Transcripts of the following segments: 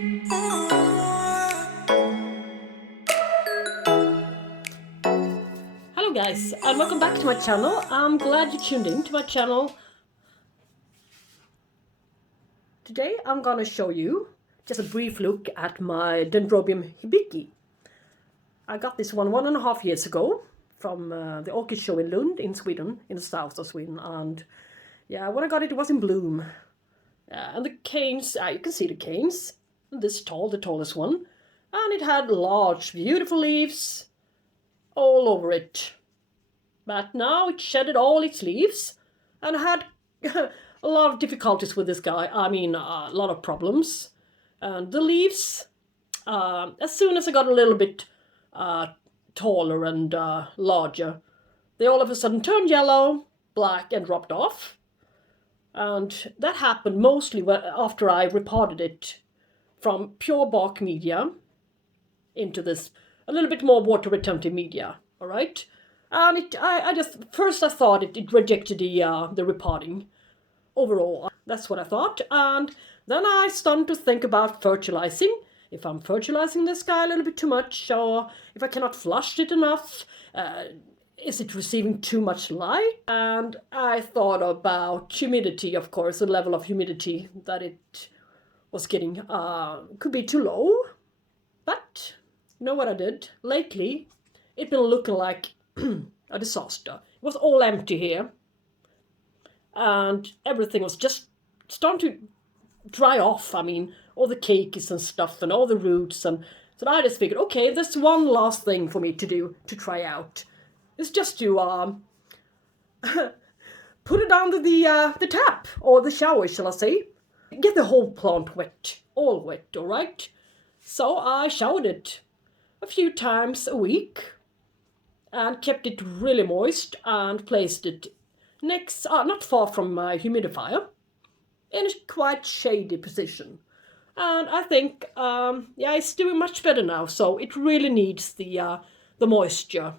Hello guys, and welcome back to my channel. I'm glad you tuned in to my channel. Today I'm gonna show you just a brief look at my Dendrobium Hibiki. I got this one 1.5 years ago from the Orchid show in Lund in Sweden, in the south of Sweden, and yeah, when I got it, it was in bloom. And the canes, you can see the canes, this tall, the tallest one, and it had large, beautiful leaves all over it. But now it shedded all its leaves, and I had a lot of difficulties with this guy. I mean, a lot of problems. And the leaves, as soon as I got a little bit taller and larger, they all of a sudden turned yellow, black, and dropped off. And that happened mostly after I repotted it from pure bark media into this a little bit more water retentive media. All right, and I thought it rejected the repotting overall. That's what I thought, and then I started to think about fertilizing. If I'm fertilizing this guy a little bit too much, or if I cannot flush it enough, is it receiving too much light? And I thought about humidity, of course, the level of humidity that it was getting could be too low. But you know what I did? Lately, it's been looking like a disaster. It was all empty here. And everything was just starting to dry off. I mean, all the cakes and stuff and all the roots. And so I just figured, okay, there's one last thing for me to do, to try out. It's just to put it down to the tap or the shower, shall I say. Get the whole plant wet, all wet, all right? So I showered it a few times a week and kept it really moist and placed it next, not far from my humidifier, in a quite shady position. And I think, yeah, it's doing much better now. So it really needs the moisture,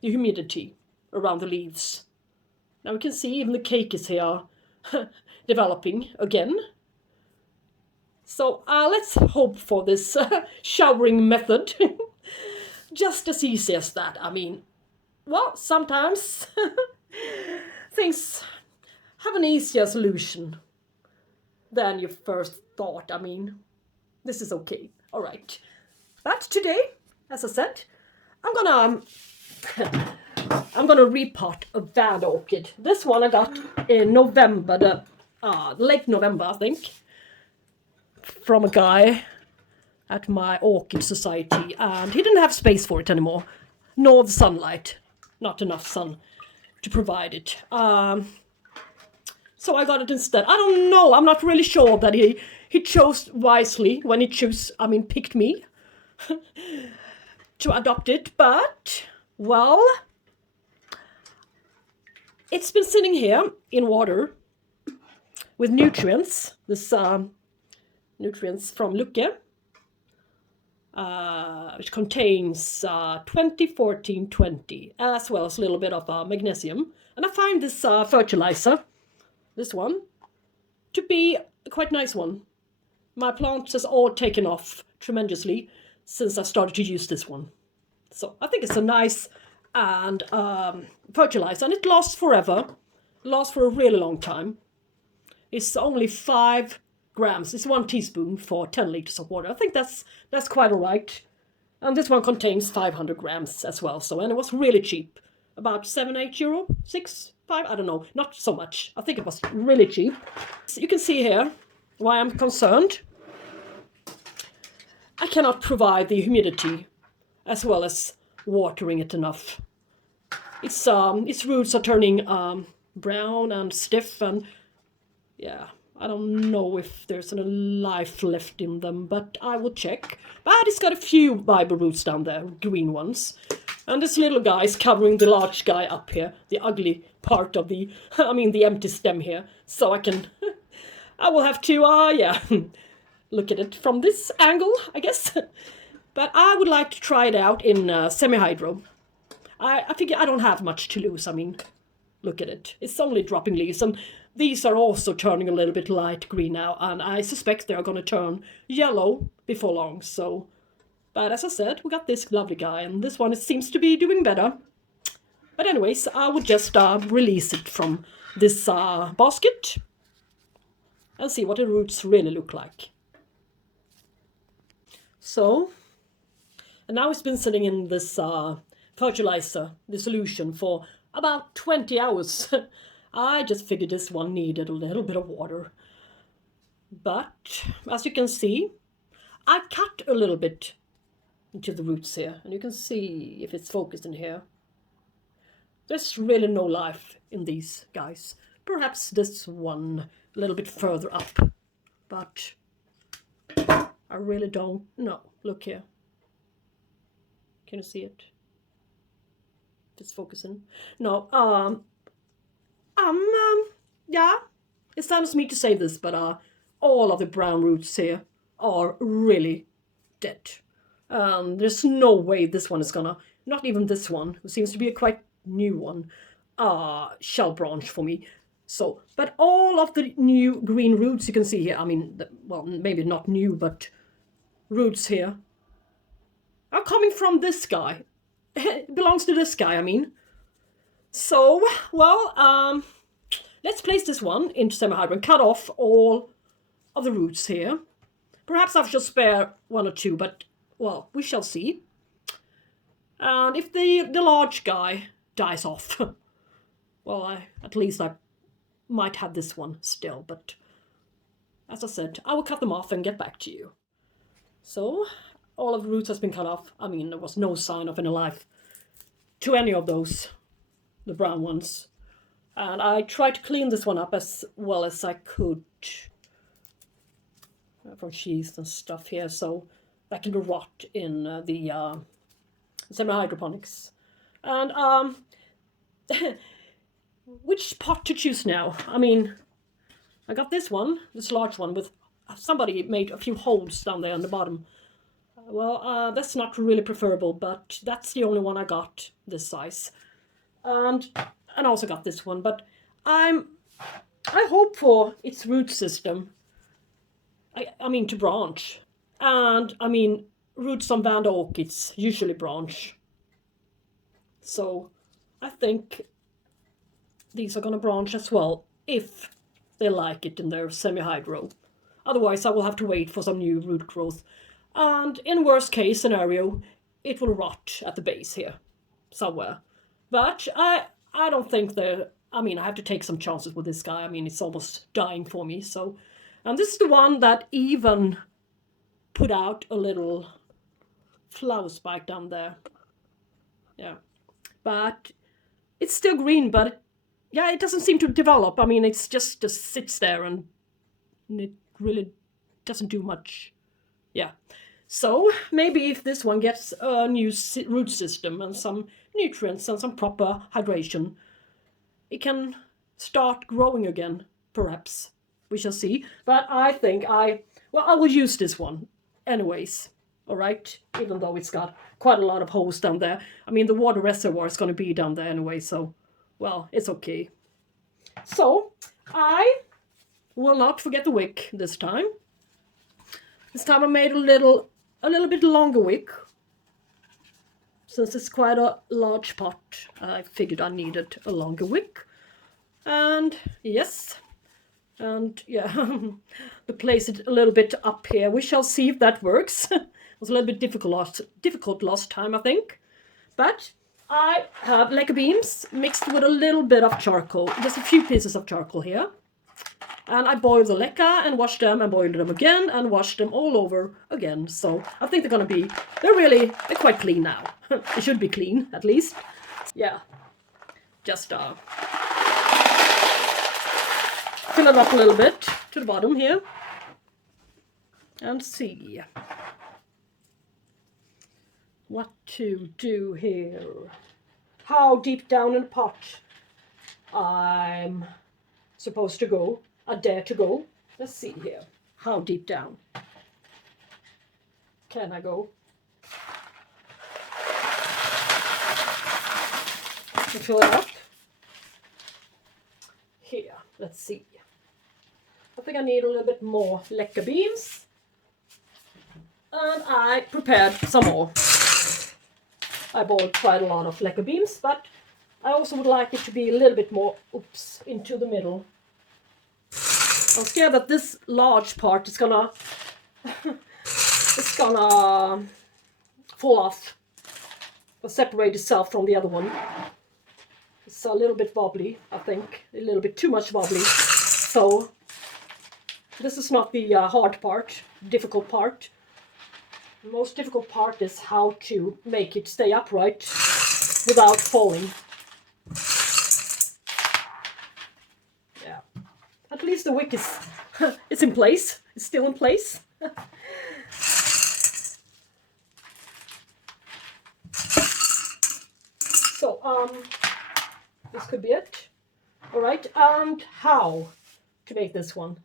the humidity around the leaves. Now we can see even the cake is here developing again. So let's hope for this showering method. Just as easy as that. I mean, well, sometimes things have an easier solution than you first thought. I mean, this is okay. All right. But today, as I said, I'm gonna repot a Vanda orchid. This one I got in November, late November, I think, from a guy at my Orchid Society, and he didn't have space for it anymore, nor the sunlight, not enough sun to provide it. So I got it instead. I don't know. I'm not really sure that he chose wisely when he picked me to adopt it, but well, it's been sitting here in water with nutrients. This nutrients from Lucke, which contains 20-14-20, as well as a little bit of magnesium. And I find this fertilizer, this one, to be a quite nice one. My plants has all taken off tremendously since I started to use this one. So I think it's a nice and fertilizer, and it lasts forever. It lasts for a really long time. It's only 5 grams. It's 1 teaspoon for 10 liters of water. I think that's quite all right. And this one contains 500 grams as well. So, and it was really cheap, about 7-8 euro, 6, 5, I don't know, not so much. I think it was really cheap. So you can see here why I'm concerned. I cannot provide the humidity as well as watering it enough. Its roots are turning brown and stiff, and yeah, I don't know if there's any life left in them, but I will check. But it's got a few fiber roots down there, green ones. And this little guy is covering the large guy up here, the ugly part of the empty stem here. So I will have to, look at it from this angle, I guess. But I would like to try it out in semi-hydro. I figure I don't have much to lose. I mean, look at it. It's only dropping leaves, and these are also turning a little bit light green now, and I suspect they're going to turn yellow before long. So, but as I said, we got this lovely guy, and this one, it seems to be doing better. But anyways, I would just release it from this basket and see what the roots really look like. So, and now it's been sitting in this fertilizer, the solution, for about 20 hours. I just figured this one needed a little bit of water. But, as you can see, I cut a little bit into the roots here. And you can see, if it's focused in here, there's really no life in these guys. Perhaps this one a little bit further up. But I really don't know. Look here. Can you see it? It's focusing. No, yeah, it sounds me to say this, but all of the brown roots here are really dead. There's no way this one is gonna, not even this one, who seems to be a quite new one, shall branch for me. So, but all of the new green roots you can see here, I mean, well, maybe not new, but roots here, are coming from this guy. It belongs to this guy, I mean. So, well, let's place this one into semi-hydro and cut off all of the roots here. Perhaps I should spare one or two, but, well, we shall see. And if the large guy dies off, well, at least I might have this one still. But, as I said, I will cut them off and get back to you. So, all of the roots has been cut off. I mean, there was no sign of any life to any of those, the brown ones. And I tried to clean this one up as well as I could from sheaths and stuff here, so that can rot in the semi-hydroponics. And which pot to choose now? I mean, I got this one, this large one, with somebody made a few holes down there on the bottom. Well, that's not really preferable, but that's the only one I got this size. And I also got this one, but I hope for its root system. I mean, to branch. And, I mean, roots on Vanda orchids usually branch. So, I think these are going to branch as well, if they like it in their semi-hydro. Otherwise, I will have to wait for some new root growth. And in worst case scenario, it will rot at the base here, somewhere. But I don't think I mean, I have to take some chances with this guy. I mean, it's almost dying for me, so. And this is the one that even put out a little flower spike down there. Yeah. But it's still green, but yeah, it doesn't seem to develop. I mean, it's just sits there and it really doesn't do much. Yeah. So maybe if this one gets a new root system and some nutrients and some proper hydration, it can start growing again, perhaps. We shall see. But I think I will use this one anyways. All right, even though it's got quite a lot of holes down there. I mean, the water reservoir is going to be down there anyway, so, well, it's okay. So, I will not forget the wick this time. This time I made a little bit longer wick. Since it's quite a large pot, I figured I needed a longer wick. And, yes. And, yeah, to place it a little bit up here. We shall see if that works. It was a little bit difficult last time, I think. But I have lacquer beams mixed with a little bit of charcoal. Just a few pieces of charcoal here. And I boiled the lacquer and washed them and boiled them again and washed them all over again. So I think they're quite clean now. They should be clean, at least. Yeah. Just fill it up a little bit to the bottom here. And see what to do here. How deep down in the pot I'm supposed to go. I dare to go. Let's see here. How deep down can I go? To fill it up. let's see. I think I need a little bit more Lucke beans. And I prepared some more. I bought quite a lot of Lucke beans, but I also would like it to be a little bit more, into the middle. I'm scared that this large part is gonna it's gonna fall off or separate itself from the other one. It's a little bit wobbly, I think, a little bit too much wobbly. So this is not the hard part, difficult part. The most difficult part is how to make it stay upright without falling. Yeah, at least the wick is it's in place. It's still in place. So this could be it. All right, and how to make this one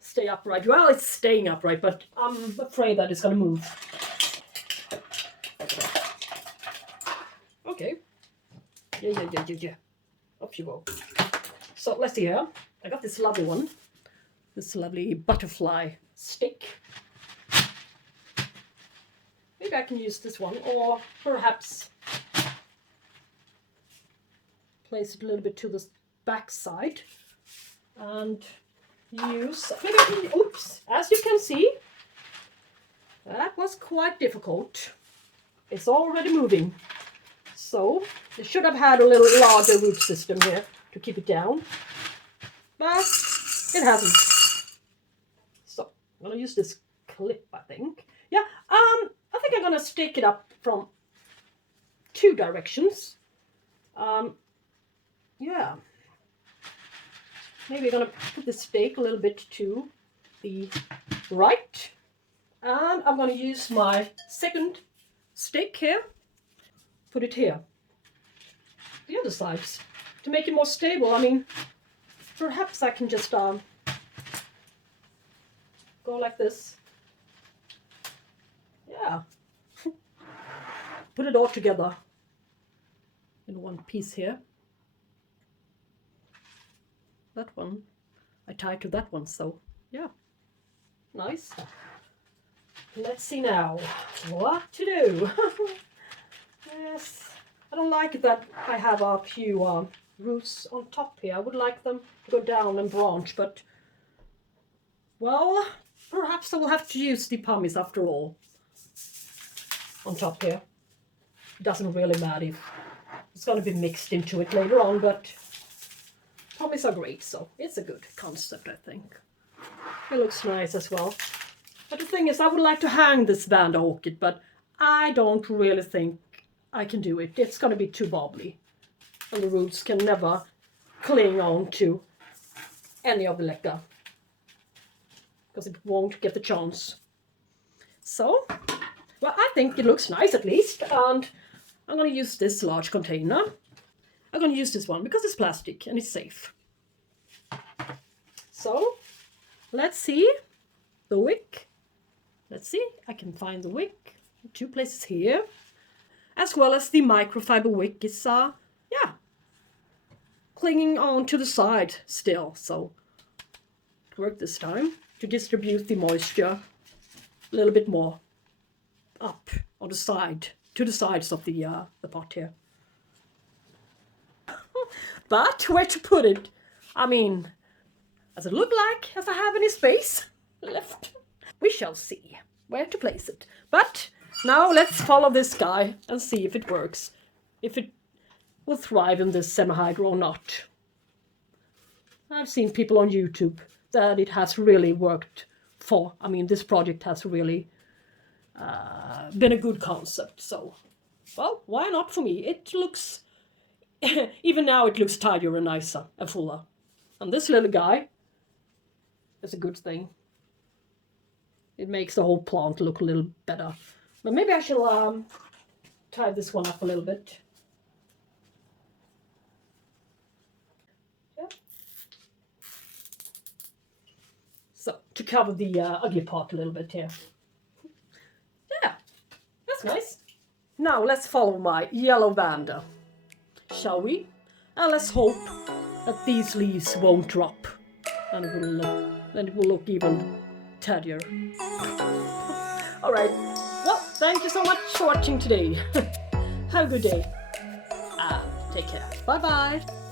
stay upright? Well, it's staying upright, but I'm afraid that it's gonna move. Okay. Yeah. Off you go. So let's see here. I got this lovely one. This lovely butterfly stick. Maybe I can use this one, or perhaps place it a little bit to the back side and use, maybe I can, as you can see, that was quite difficult. It's already moving. So they should have had a little larger root system here to keep it down, but it hasn't. So I'm gonna use this clip, I think. Yeah, I think I'm gonna stick it up from 2 directions. Yeah. Maybe I'm gonna put the stake a little bit to the right. And I'm gonna use my second stake here. Put it here. The other sides. To make it more stable, I mean, perhaps I can just go like this. Yeah. Put it all together in one piece here. That one, I tied to that one, so yeah, nice. Let's see now what to do. Yes, I don't like it that I have a few roots on top here. I would like them to go down and branch, but well, perhaps I will have to use the pumice after all on top here. It doesn't really matter if it's going to be mixed into it later on, but pumice are great, so it's a good concept, I think. It looks nice as well. But the thing is, I would like to hang this Vanda orchid, but I don't really think I can do it. It's going to be too wobbly. And the roots can never cling on to any of the Lucke, because it won't get the chance. So, well, I think it looks nice at least. And I'm going to use this large container. I'm going to use this one because it's plastic and it's safe. So, let's see the wick. Let's see, I can find the wick. 2 places here. As well as the microfiber wick is, yeah, clinging on to the side still. So, it worked this time to distribute the moisture a little bit more up on the side, to the sides of the pot here. But where to put it? I mean, does it look like if I have any space left? We shall see where to place it. But now let's follow this guy and see if it works. If it will thrive in this semi-hydro or not. I've seen people on YouTube that it has really worked for. I mean, this project has really been a good concept. So, well, why not for me? It looks... Even now it looks tidier and nicer and fuller. And this little guy is a good thing. It makes the whole plant look a little better. But maybe I shall tie this one up a little bit. Yeah. So, to cover the ugly part a little bit here. Yeah, that's nice. Now let's follow my yellow Vanda. Shall we? And let's hope that these leaves won't drop, and it will look even tattier. Alright, well, thank you so much for watching today. Have a good day and take care. Bye bye.